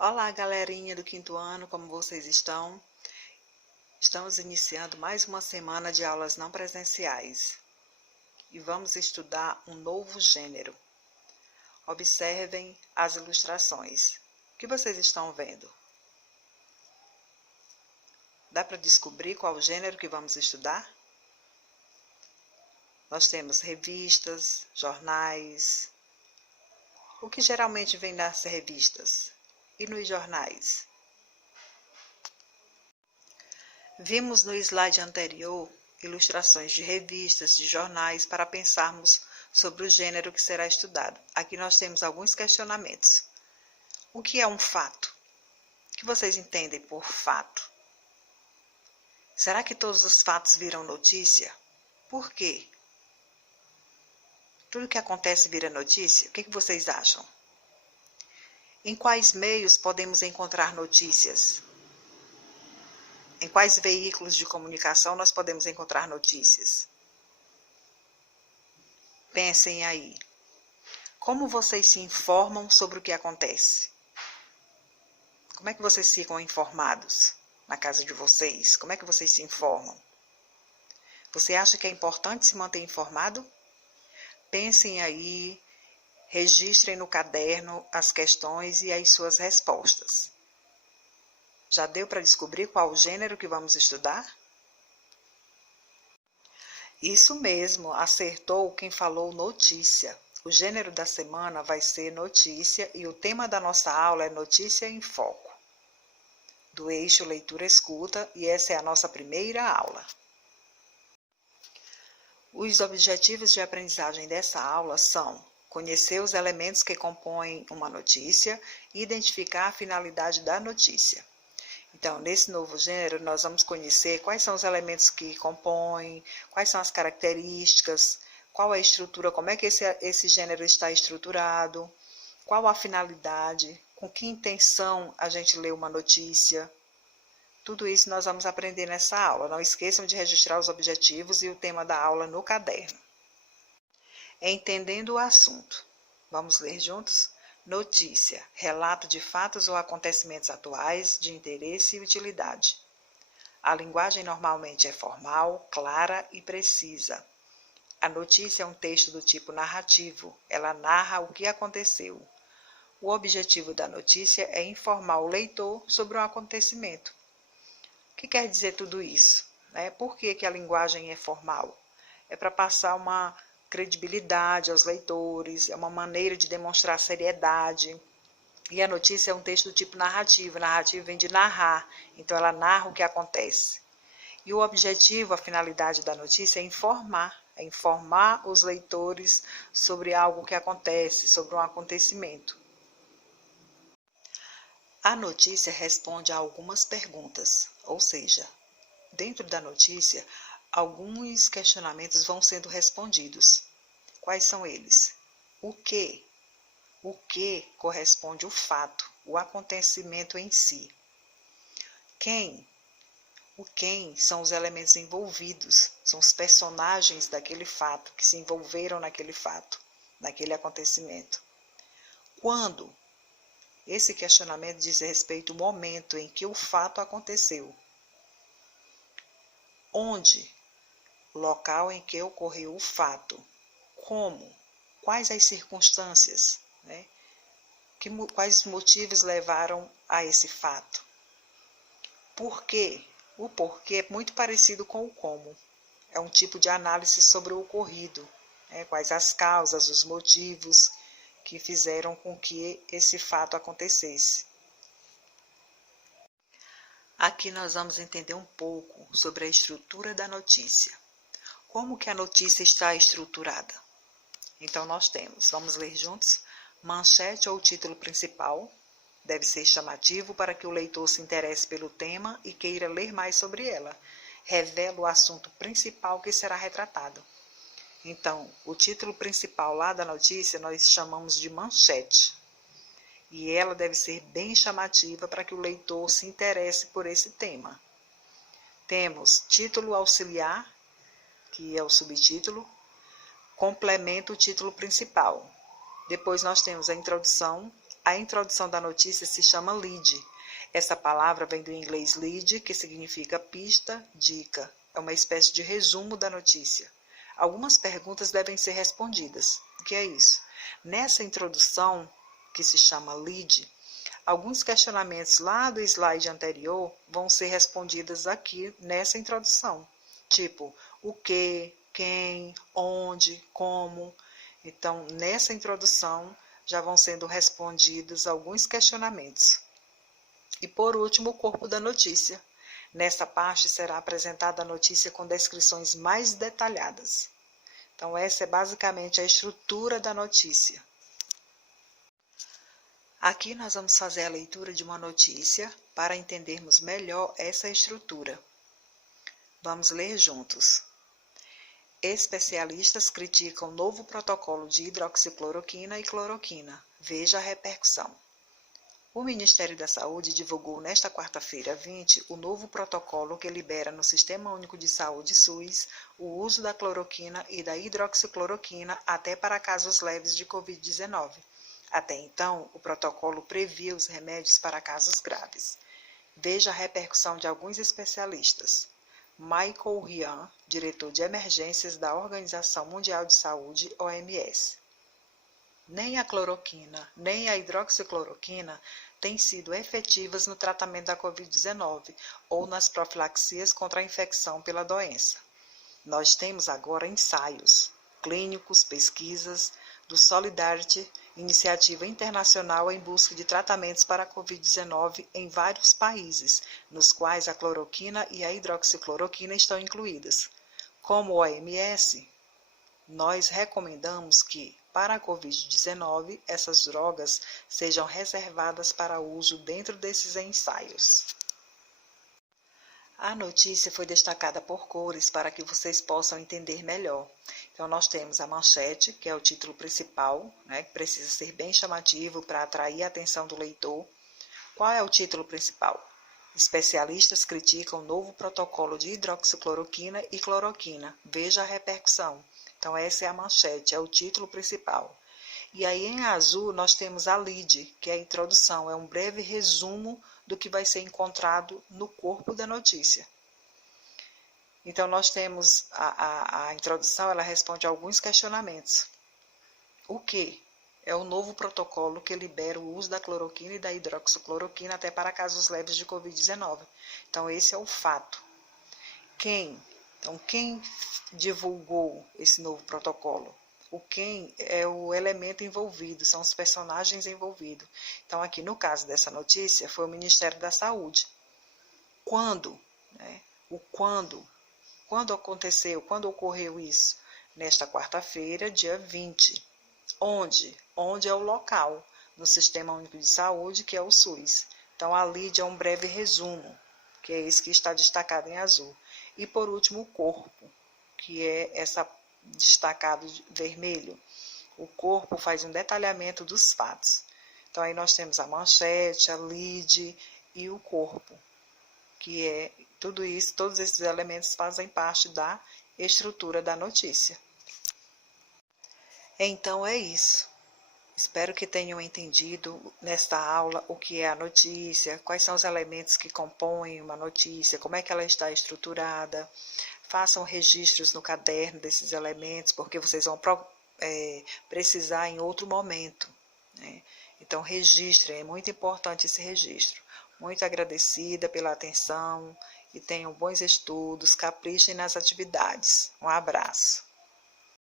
Olá, galerinha do quinto ano, como vocês estão? Estamos iniciando mais uma semana de aulas não presenciais e vamos estudar um novo gênero. Observem as ilustrações. O que vocês estão vendo? Dá para descobrir qual o gênero que vamos estudar? Nós temos revistas, jornais. O que geralmente vem nas revistas e nos jornais? Vimos no slide anterior ilustrações de revistas, de jornais, para pensarmos sobre o gênero que será estudado. Aqui nós temos alguns questionamentos. O que é um fato? O que vocês entendem por fato? Será que todos os fatos viram notícia? Por quê? Tudo que acontece vira notícia? O que vocês acham? Em quais meios podemos encontrar notícias? Em quais veículos de comunicação nós podemos encontrar notícias? Pensem aí. Como vocês se informam sobre o que acontece? Como é que vocês ficam informados na casa de vocês? Como é que vocês se informam? Você acha que é importante se manter informado? Pensem aí, registrem no caderno as questões e as suas respostas. Já deu para descobrir qual o gênero que vamos estudar? Isso mesmo, acertou quem falou notícia. O gênero da semana vai ser notícia e o tema da nossa aula é Notícia em Foco, do eixo Leitura-Escuta, e essa é a nossa primeira aula. Os objetivos de aprendizagem dessa aula são conhecer os elementos que compõem uma notícia e identificar a finalidade da notícia. Então, nesse novo gênero, nós vamos conhecer quais são os elementos que compõem, quais são as características, qual é a estrutura, como é que esse gênero está estruturado, qual a finalidade, com que intenção a gente lê uma notícia. Tudo isso nós vamos aprender nessa aula. Não esqueçam de registrar os objetivos e o tema da aula no caderno. Entendendo o assunto. Vamos ler juntos? Notícia, relato de fatos ou acontecimentos atuais, de interesse e utilidade. A linguagem normalmente é formal, clara e precisa. A notícia é um texto do tipo narrativo, ela narra o que aconteceu. O objetivo da notícia é informar o leitor sobre um acontecimento. O que quer dizer tudo isso? Por que a linguagem é formal? É para passar uma credibilidade aos leitores, é uma maneira de demonstrar seriedade. E a notícia é um texto do tipo narrativo. Narrativo vem de narrar, então ela narra o que acontece. E o objetivo, a finalidade da notícia é informar os leitores sobre algo que acontece, sobre um acontecimento. A notícia responde a algumas perguntas, ou seja, dentro da notícia, alguns questionamentos vão sendo respondidos. Quais são eles? O que? O que corresponde ao fato, o acontecimento em si. Quem? O quem são os elementos envolvidos, são os personagens daquele fato, que se envolveram naquele fato, naquele acontecimento. Quando? Esse questionamento diz respeito ao momento em que o fato aconteceu. Onde? O local em que ocorreu o fato. Como? Quais as circunstâncias? Quais motivos levaram a esse fato? Por quê? O porquê é muito parecido com o como. É um tipo de análise sobre o ocorrido. Quais as causas, os motivos que fizeram com que esse fato acontecesse. Aqui nós vamos entender um pouco sobre a estrutura da notícia. Como que a notícia está estruturada? Então nós temos, vamos ler juntos, manchete ou título principal, deve ser chamativo para que o leitor se interesse pelo tema e queira ler mais sobre ela. Revela o assunto principal que será retratado. Então, o título principal lá da notícia nós chamamos de manchete. E ela deve ser bem chamativa para que o leitor se interesse por esse tema. Temos título auxiliar, que é o subtítulo, complementa o título principal. Depois nós temos a introdução, A introdução da notícia se chama lead. Essa palavra vem do inglês lead, que significa pista, dica. É uma espécie de resumo da notícia. Algumas perguntas devem ser respondidas. O que é isso? Nessa introdução, que se chama lead, alguns questionamentos lá do slide anterior vão ser respondidos aqui nessa introdução. Tipo, o que, quem, onde, como. Então, nessa introdução, já vão sendo respondidos alguns questionamentos. E por último, o corpo da notícia. Nessa parte será apresentada a notícia com descrições mais detalhadas. Então, essa é basicamente a estrutura da notícia. Aqui nós vamos fazer a leitura de uma notícia para entendermos melhor essa estrutura. Vamos ler juntos. Especialistas criticam novo protocolo de hidroxicloroquina e cloroquina. Veja a repercussão. O Ministério da Saúde divulgou nesta quarta-feira 20 o novo protocolo que libera no Sistema Único de Saúde SUS o uso da cloroquina e da hidroxicloroquina até para casos leves de Covid-19. Até então, o protocolo previa os remédios para casos graves. Veja a repercussão de alguns especialistas. Michael Ryan, diretor de emergências da Organização Mundial de Saúde, OMS. Nem a cloroquina, nem a hidroxicloroquina têm sido efetivas no tratamento da Covid-19 ou nas profilaxias contra a infecção pela doença. Nós temos agora ensaios clínicos, pesquisas do Solidarity, iniciativa internacional em busca de tratamentos para a Covid-19 em vários países, nos quais a cloroquina e a hidroxicloroquina estão incluídas. Como OMS, nós recomendamos que, para a Covid-19, essas drogas sejam reservadas para uso dentro desses ensaios. A notícia foi destacada por cores para que vocês possam entender melhor. Então, nós temos a manchete, que é o título principal, que precisa ser bem chamativo para atrair a atenção do leitor. Qual é o título principal? Especialistas criticam novo protocolo de hidroxicloroquina e cloroquina. Veja a repercussão. Então, essa é a manchete, é o título principal. E aí, em azul, nós temos a lead, que é a introdução, é um breve resumo do que vai ser encontrado no corpo da notícia. Então, nós temos a introdução, ela responde a alguns questionamentos. O que? É o novo protocolo que libera o uso da cloroquina e da hidroxicloroquina até para casos leves de Covid-19. Então, esse é o fato. Quem? Então, quem divulgou esse novo protocolo? O quem é o elemento envolvido, são os personagens envolvidos. Então, aqui no caso dessa notícia, foi o Ministério da Saúde. Quando? O quando. Quando aconteceu? Quando ocorreu isso? Nesta quarta-feira, dia 20. Onde? Onde é o local? No Sistema Único de Saúde, que é o SUS. Então, a lead é um breve resumo, que é esse que está destacado em azul. E, por último, o corpo, que é essa destacado vermelho. O corpo faz um detalhamento dos fatos. Então, aí nós temos a manchete, a lead e o corpo, que é tudo isso, todos esses elementos fazem parte da estrutura da notícia. Então, é isso. Espero que tenham entendido nesta aula o que é a notícia, quais são os elementos que compõem uma notícia, como é que ela está estruturada. Façam registros no caderno desses elementos, porque vocês vão precisar em outro momento. Então, registrem, é muito importante esse registro. Muito agradecida pela atenção e tenham bons estudos, caprichem nas atividades. Um abraço.